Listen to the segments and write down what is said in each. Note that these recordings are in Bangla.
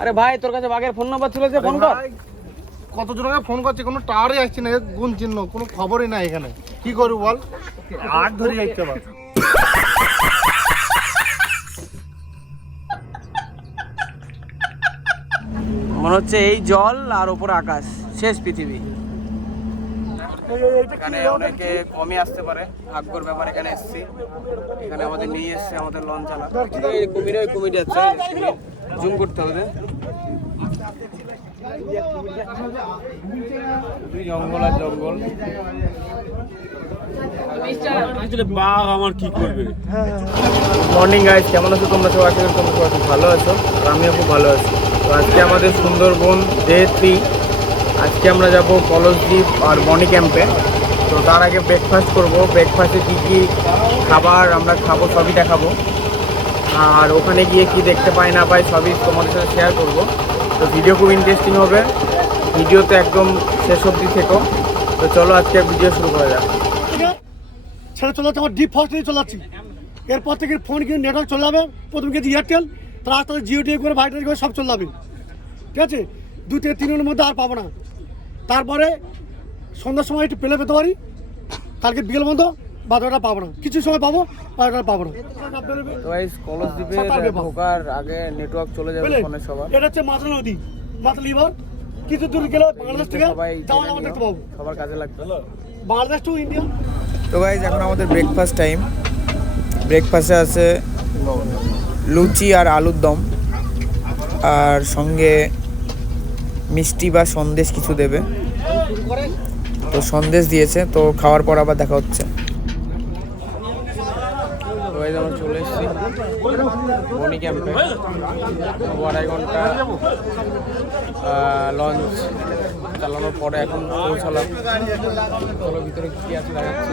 আরে ভাই তোর কাছে বাঘের ফোন নাম্বার ছিল যে ফোন কর। কত জনকে ফোন করছে? কোনো টাওয়ারই আসছে না গুণ চিহ্ন কোনো খবরই নাই এখানে। কি করব বল? আট ধরে যাইতে পার মনে হচ্ছে এই জল আর ওপর আকাশ শেষ পৃথিবী। এখানে অনেকে কমই আসতে পারে ভাগ্যর ব্যাপার এখানে এসেছি। এখানে আমাদের নিয়ে এসছে আমাদের লঞ্চ চালা। এই কুমিরে কুমির। যাচ্ছে জুম করতে হবে। জঙ্গল আর জঙ্গল। বাঘ আমার কি করবে? মর্নিং গাইজ কেমন আছো তোমরা? সবাই আশা তোমরা খুব ভালো আছো। আর আমিও খুব ভালো আছি। তো আজকে আমাদের সুন্দরবন ডে থ্রি আজকে আমরা যাব কলসদ্বীপ আর বনি ক্যাম্পে। তো তার আগে ব্রেকফাস্ট করব। ব্রেকফাস্টে কী কী খাবার আমরা খাব সবই দেখাবো। আর ওখানে গিয়ে কি দেখতে পাই না পাই সবই তোমাদের সাথে শেয়ার করব। তো ভিডিও খুব ইন্টারেস্টিং হবে। ভিডিও তো একদম শেষ অবধি থেকো। তো চলো আজকে ভিডিও শুরু করা যাক। সেটা চলে যাচ্ছে, আমার ফাস্ট নিয়ে চলে যাচ্ছি। এরপর থেকে ফোন কিনে নেটওয়ার্ক চলে যাবে। প্রথম কিন্তু এয়ারটেল তার আস্তে জিও টিও করে ভাইটারি করে সব চলে যাবে। ঠিক আছে? দু থেকে তিনের মধ্যে আর পাবো না। তারপরে সন্ধ্যার সময় একটু পেলে পেতে পারি। কালকে বিকেল মতো বারোটা পাবো না। কিছু সময় পাবো বারোটা পাবো না। বেপার। ঢোকার আগে নেটওয়ার্ক চলে যাবে? ফোনে সবার। এটা হচ্ছে মাথা নদী। মাথা লিভার। কিছু দূর গেলে বাংলাদেশ থেকে যাওয়া আমরা দেখতে পাবো। সবার কাজে লাগবে। বাংলাদেশ টু ইন্ডিয়া তো গাইজ এখন আমাদের ব্রেকফাস্ট টাইম ব্রেকফাস্টে আছে লুচি আর আলুর দম। আর সঙ্গে মিষ্টি বা সন্দেশ কিছু দেবে। তো সন্দেশ দিয়েছে। তো খাওয়ার পর আবার দেখা হচ্ছে তো গাইজ আমরা চলে এসেছি বনি ক্যাম্পে দু আড়াই ঘণ্টা লঞ্চ চালানোর পরে এখন পৌঁছালাম। চলো ভিতরে কি আছে দেখাচ্ছি।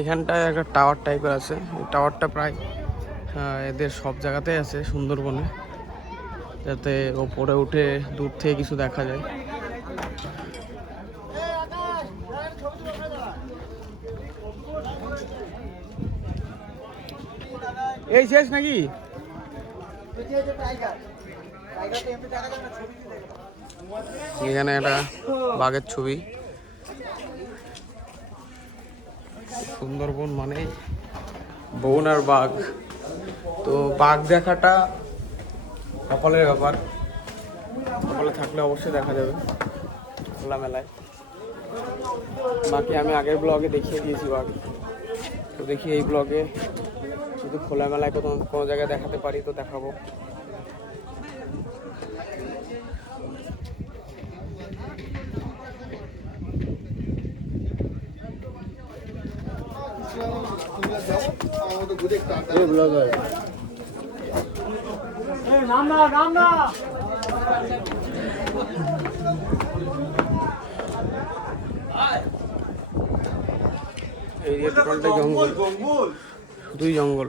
এখানটায় একটা টাওয়ার টাইপের আছে। টাওয়ারটা প্রায় এদের সব জায়গাতেই আছে সুন্দরবনে। যাতে ওপরে উঠে দূর থেকে কিছু দেখা যায়। এই শেষ নাকি? এখানে একটা বাঘের ছবি। সুন্দরবন মানে বন আর বাঘ। তো বাঘ দেখাটা কপালের ব্যাপার। কপালে থাকলে অবশ্যই দেখা যাবে খোলামেলায়। বাকি আমি আগের ব্লগে দেখিয়ে দিয়েছি বাঘ। তো দেখি এই ব্লগে যদি খোলামেলায় কোনো কোনো জায়গায় দেখাতে পারি তো দেখাবো। যে জঙ্গল শুধুই জঙ্গল।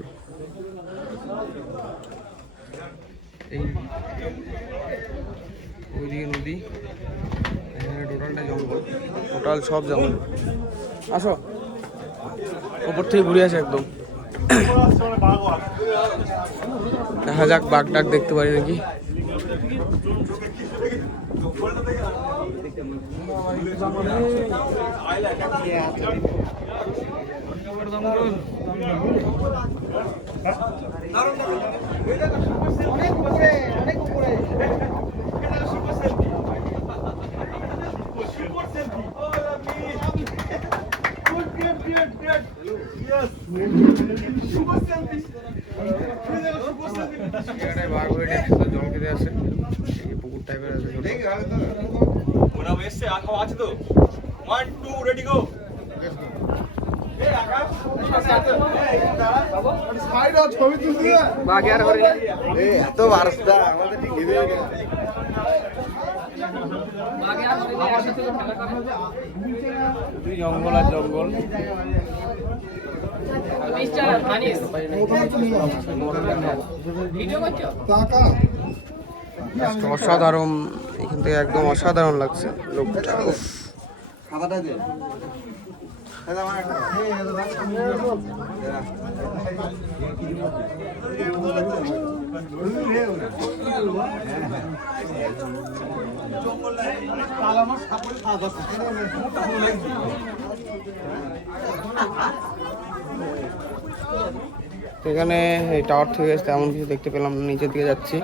জঙ্গল টোটাল সব আসো ঘুরে একদম। দেখা যাক বাঘ টাক দেখতে পারি নাকি। এখানে বাঘ হয়ে জল খেতে আসে এই পুকুর টাইপের আছে ছোট। বাঘ আর এত বারস্তা আমাদের ঠিক ঘিরে জঙ্গল আর জঙ্গল। অসাধারণ এখান থেকে একদম অসাধারণ লাগছে লোকটা। তো এখানে এই টাওয়ার থেকে তেমন কিছু দেখতে পেলাম নিচের দিকে যাচ্ছি।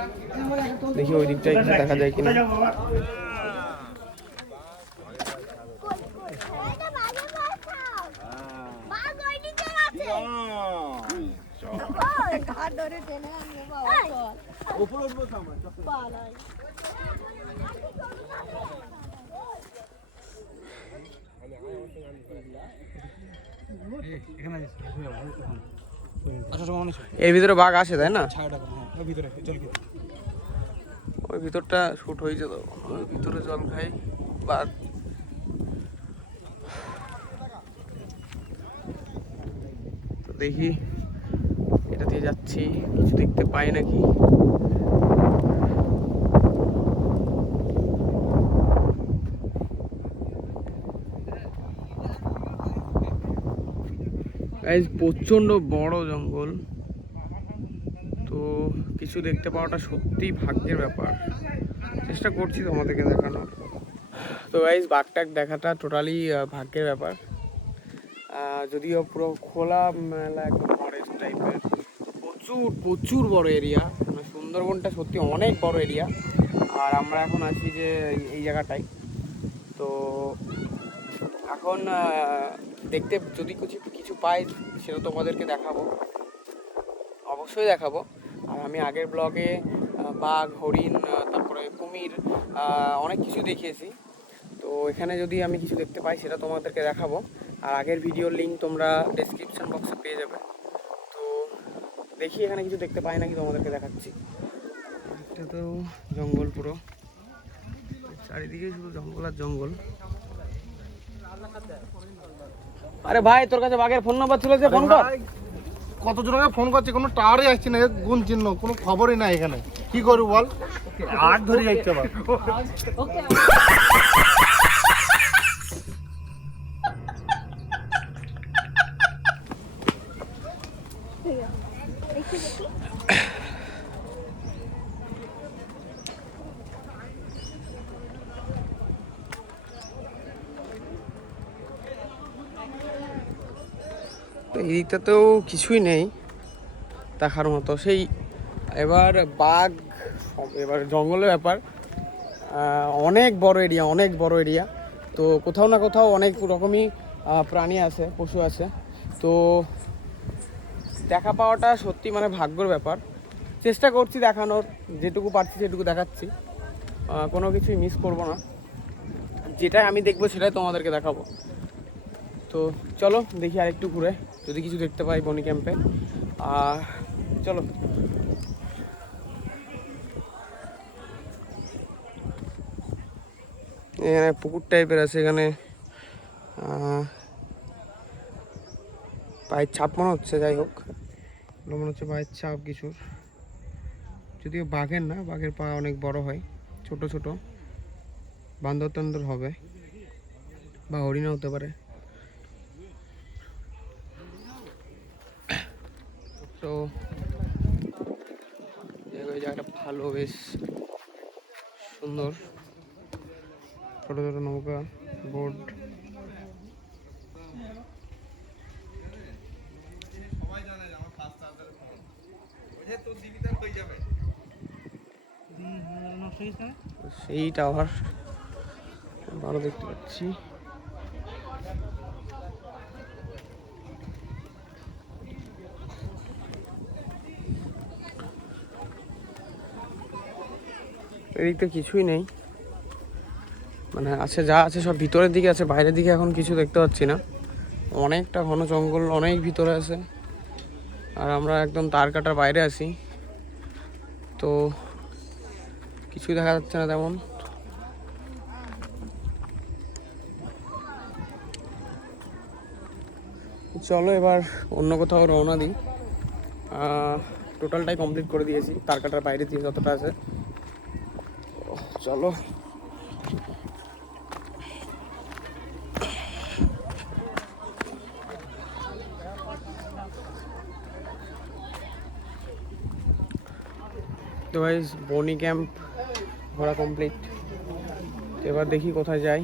দেখি ওই দিকটায় কিছু দেখা যায় কিনা বাঘ ওইদিকে আছে ঘাট ধরে টেনে আনবে বাবা পালাই। এর ভিতরে বাঘ আসে, তাই না ওই ভিতরটা শুট হয়েছে তো ওই ভিতরে জল খাই বাঘ দেখি এটা দিয়ে যাচ্ছি। কিছু দেখতে পাই নাকি? গাইজ প্রচণ্ড বড় জঙ্গল। তো কিছু দেখতে পাওয়াটা সত্যিই ভাগ্যের ব্যাপার। চেষ্টা করছি তোমাদেরকে দেখানোর। তো গাইজ বাঘটাক দেখাটা টোটালি ভাগ্যের ব্যাপার। যদিও পুরো খোলা মেলা একদম প্রচুর প্রচুর বড় এরিয়া মানে সুন্দরবনটা সত্যি অনেক বড় এরিয়া আর আমরা এখন আছি যে এই- জায়গাটায়। তো এখন দেখতে যদি কিছু কিছু পাই, সেটা তোমাদেরকে দেখাবো। অবশ্যই দেখাবো। আর আমি আগের ব্লগে বাঘ, হরিণ তারপরে কুমির অনেক কিছু দেখিয়েছি। তো এখানে যদি আমি কিছু দেখতে পাই, সেটা তোমাদেরকে দেখাবো। আর আগের ভিডিওর লিঙ্ক তোমরা ডেসক্রিপশন বক্সে পেয়ে যাবে। দেখি এখানে কিছু দেখতে পাই না নাকি তোমাদেরকে দেখাচ্ছি। এটা তো জঙ্গল পুরো। চারিদিকে শুধু জঙ্গল আর জঙ্গল। আরে ভাই তোর কাছে বাঘের ফোন নাম্বার ছিল যে ফোন কর। কত জনকে ফোন করছে কোনো টাওয়ারই আসছে না গুণ চিহ্ন কোনো খবরই নাই এখানে। কি করব বল? আট ধরে যাচ্ছে আবার। এই দিকটাতেও কিছুই নেই, দেখার মতো। সেই এবার বাঘ, এবার জঙ্গলের ব্যাপার। অনেক বড় এরিয়া অনেক বড় এরিয়া তো কোথাও না কোথাও অনেক রকমই প্রাণী আছে, পশু আছে। তো দেখা পাওয়াটা সত্যি মানে ভাগ্যর ব্যাপার। চেষ্টা করছি দেখানোর, যেটুকু পারছি সেটুকু দেখাচ্ছি। কোনো কিছুই মিস করব না। যেটাই আমি দেখব সেটাই তোমাদেরকে দেখাবো। তো চলো, দেখি আর একটু ঘুরে। যদি কিছু দেখতে পাই বনি ক্যাম্পে আর চলো। এখানে পুকুর টাইপের আছে, এখানে পায়ের ছাপ মনে হচ্ছে, যাই হোক। এগুলো মনে হচ্ছে পায়ের ছাপ কিছুর যদিও বাঘের না, বাঘের পা অনেক বড় হয়, ছোট ছোট। বান্দর টান্দর হবে, বা হরিণা হতে পারে। তো জায়গাটা ভালো, বেশ সুন্দর। ছোট ছোট নৌকা, বোট। সেই টাওয়ার দেখতে পাচ্ছি। এদিক তো কিছুই নেই। মানে আছে, যা আছে সব ভিতরের দিকে আছে, বাইরের দিকে এখন কিছু দেখতে পাচ্ছি না। অনেকটা ঘন জঙ্গল, অনেক ভিতরে আছে। আর আমরা একদম তার কাটার বাইরে আছি। তো কিছুই দেখা যাচ্ছে না তেমন। চলো এবার অন্য কোথাও রওনা দিই। টোটালটাই কমপ্লিট করে দিয়েছি। তার কাটার বাইরে দিয়ে যতটা আছে। চলো। তো ভাইস বনি ক্যাম্প ঘোরা কমপ্লিট তো এবার দেখি কোথায় যাই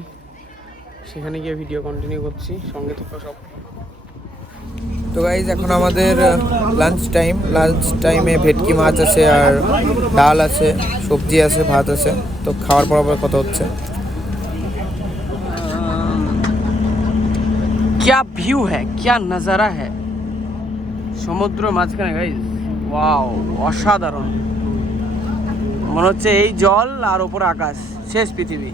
সেখানে গিয়ে ভিডিও কন্টিনিউ করছি সঙ্গে থাকো সব তো গাইজ এখন আমাদের লাঞ্চ টাইম লাঞ্চ টাইমে ভেটকি মাছ আছে আর ডাল আছে সবজি আছে ভাত আছে তো খাওয়ার পর আবার কথা হচ্ছে क्या व्यू है क्या नज़ारा है সমুদ্র মাঝখানে গাইজ ওয়াও অসাধারণ মনে হচ্ছে এই জল আর ওপরে আকাশ শেষ পৃথিবী।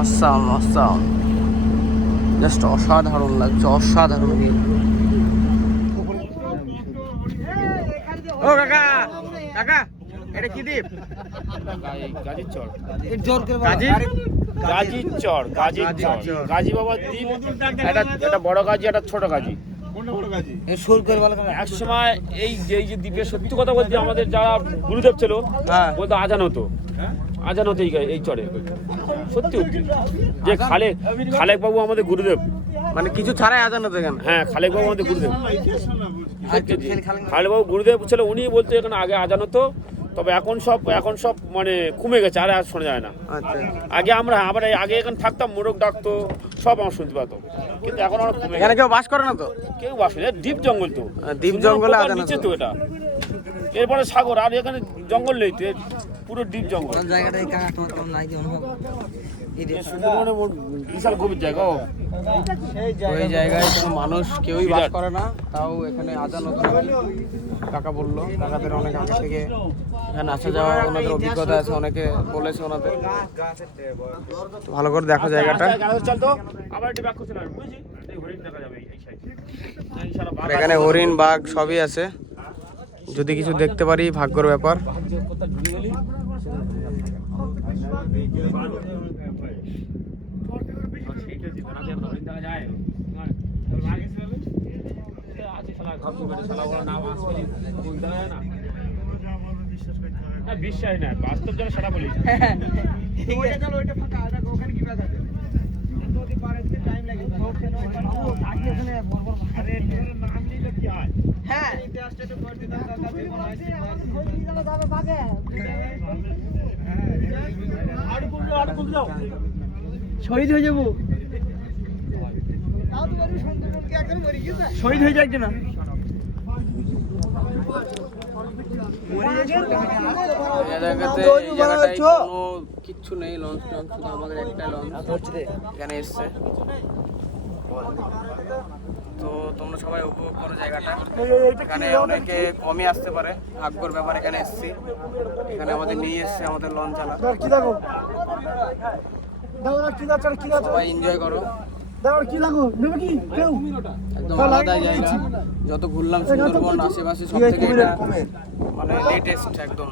অসাম অসাম জাস্ট অসাধারণ লাগছে অসাধারণ ভিউ ও কাকা কাকা এটা কি দ্বীপ? গাজির? চর গাজির চর। গাজী বাবার দ্বীপ একটা একটা বড় গাজি একটা ছোট গাজি। এক সময় এই যে এই যে দ্বীপে সত্যি কথা বলতে আমাদের যারা গুরুদেব ছিল হ্যাঁ। বলতো আজান হতো। আজান হতো এই চরে। সত্যি যে খালেক খালেক বাবু আমাদের গুরুদেব। মানে কিছু ছাড়াই আজান হতো এখানে। হ্যাঁ খালেক বাবু আমাদের গুরুদেব। সত্যি। খালেক বাবু গুরুদেব ছিল উনি বলতে এখানে আগে আজান হতো। তবে এখন সব এখন সব মানে কমে গেছে আর আর শোনা যায় না। আচ্ছা। আগে আমরা আবার আগে এখানে থাকতাম মোরগ ডাকতো সব আমার শুনতে পেতাম কিন্তু এখন আমরা কমে এখানে কেউ বাস করে না তো? কেউ বাস না ডিপ জঙ্গল তো। ডিপ সুন্দর জঙ্গলে আজান নিচে তো। এটা। এরপরে সাগর আর এখানে জঙ্গল নেই তো পুরো ডিপ জঙ্গল। জায়গাটা তোমার কেমন লাগছে অনুভব? এ সুন্দরবনের মোট বিশাল গভীর জায়গা ও। ওই জায়গায় কোনো মানুষ কেউই বাস করে না তাও এখানে আজান কাকা বলল। কাকাদের অনেক আগে থেকে এখানে আসা যাওয়া ওনাদের অভিজ্ঞতা আছে অনেকে বলেছে ওনাদের। ভালো করে দেখো জায়গাটা চল তো। আবার একটু ব্যাক করতে না বুঝলি এই হরিণ দেখা যাবে এই সাইড। এই সারা আর এখানে হরিণ বাঘ সবই আছে। যদি কিছু দেখতে পারি ভাগ্যর ব্যাপার সেইটা ছিল না যে হরিণ দেখা যায় লাগে আছে শালা ঘর করে শালা বড় নাম আসবে কোন দেখা যায় না। না বিশ্বাস না বাস্তব যেন সেটা বলিস শহীদ হয়ে যাব। শহীদ হয়ে যাক না কিচ্ছু নেই লঞ্চ টঞ্চ শুধু আমাদের একটা লঞ্চ এখানে এসছে তো তোমরা সবাই উপভোগ করো জায়গাটা এখানে অনেকে কমই আসতে পারে। ভাগ্যর ব্যাপার এখানে এসছি। এখানে আমাদের নিয়ে এসছে আমাদের লঞ্চ চালা সবাই এনজয় করো। কি লাগো? নেবে কি? কেউ? একদম আলাদা জায়গা। যত ঘুরলাম সুন্দরবন আশেপাশে সব থেকে মানে লেটেস্ট একদম।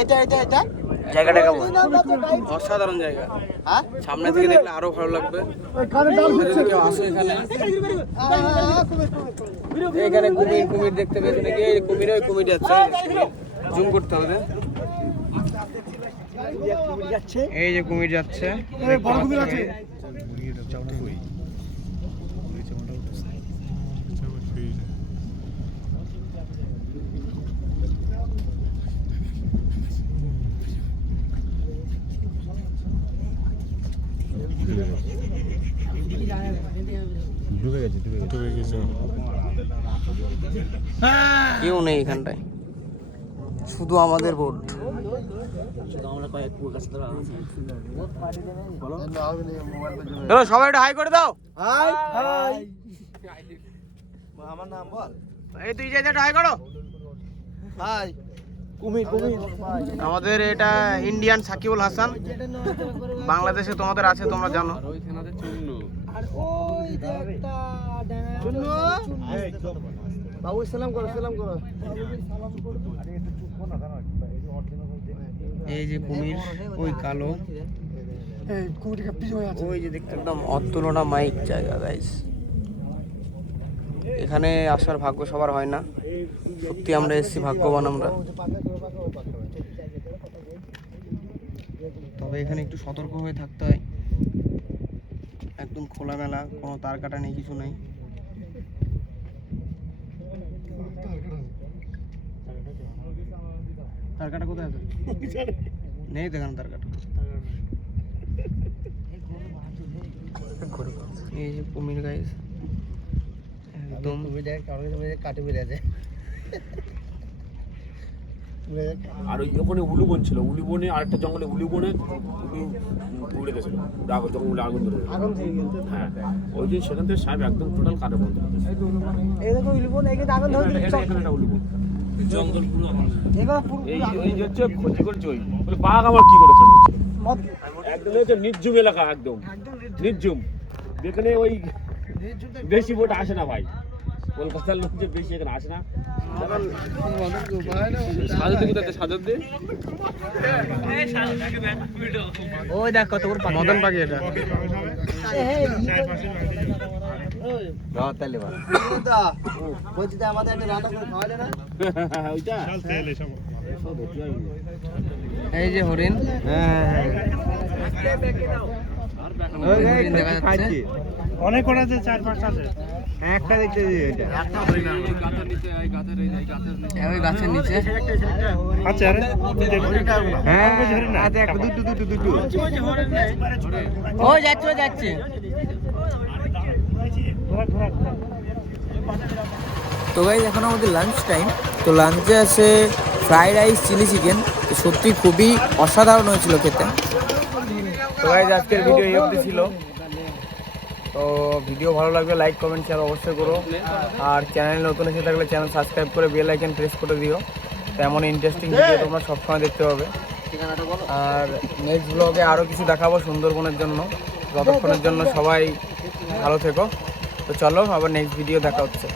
এটা এটা এটা? জায়গাটা কেমন? অসাধারণ জায়গা। সামনে থেকে দেখলে আরও ভালো লাগবে। কেউ আসে এখানে? এখানে কুমির কুমির দেখতে পেয়েছে নাকি? এই কুমির ওই কুমির যাচ্ছে। জুম করতে হবে। এই যে কুমির যাচ্ছে। বড় কুমির আছে। কেউ নেই এখানটায়। শুধু আমাদের ভোট সবাই একটা হাই করে দাও। Hi hi. আমার নাম বল। এই তুই যে একটা হাই করো। হাই। কুমির কুমির। আমাদের এটা ইন্ডিয়ান সাকিবুল হাসান। বাংলাদেশে তোমাদের আছে তোমরা জানো। বাবু সালাম করো সালাম করো। এই যে কুমির ওই কালো। ওই যে দেখতে একদম অতুলনা মাইক জায়গা গাইস এখানে আসার ভাগ্য সবার হয় না। সত্যি আমরা এসেছি ভাগ্যবান আমরা। তবে এখানে একটু সতর্ক হয়ে থাকতে হয়। একদম খোলামেলা কোনো তার কাটা নেই, কিছু নেই। তার কাটা কোথায় আছে? নেই তো এখানে তার কাটা। এই যে কুমির গাইস, একদম কাটে বেড়ে আছে। আর ওই ওখানে উলুবন ছিল উলুবনে আরেকটা জঙ্গলে উলুবনে উলু উড়ে গেছিল আগুন জঙ্গলে আগুন ধরে। হ্যাঁ ওই যে সেখান থেকে সাহেব একদম টোটাল কাটা বন্ধ এই হচ্ছে ক্ষতি করছে ওই বাঘ আমার কি করে খান একদম হচ্ছে নির্জুম এলাকা একদম। নির্জুম যেখানে ওই বেশি বোট আসে না ভাই। কলকাতার লোক যে বেশি এখানে আসে না। ওই দেখ কত বড় মদন পাখি এটা। আমাদের একটা রান্না করে খাওয়ালে না? ওইটা? এই যে হরিণ। দেখা যাচ্ছে। অনেক কটা আছে? চার পাঁচটা আছে। একটা দেখতে এটা। ওই গাছের নিচে। আচ্ছা আরে হ্যাঁ আচ্ছা একটা দুটো দুটো দুটো ও যাচ্ছে যাচ্ছে। তো গাইজ এখন আমাদের লাঞ্চ টাইম তো লাঞ্চে আছে ফ্রাইড রাইস চিলি চিকেন সত্যি খুবই অসাধারণ হয়েছিল খেতে। তো গাইজ আজকের ভিডিও এই অবধি ছিল। তো ভিডিও ভালো লাগলে লাইক কমেন্ট শেয়ার অবশ্যই করো। আর চ্যানেল নতুন এসে থাকলে চ্যানেল সাবস্ক্রাইব করে বেল আইকন প্রেস করে দিও। তো এমন ইন্টারেস্টিং ভিডিও তোমরা সবসময় দেখতে পাবে। আর নেক্সট ব্লগে আরও কিছু দেখাবো সুন্দরবনের জন্য। ততক্ষণের জন্য সবাই ভালো থেকো। তো চলো আবার নেক্সট ভিডিও দেখা হচ্ছে।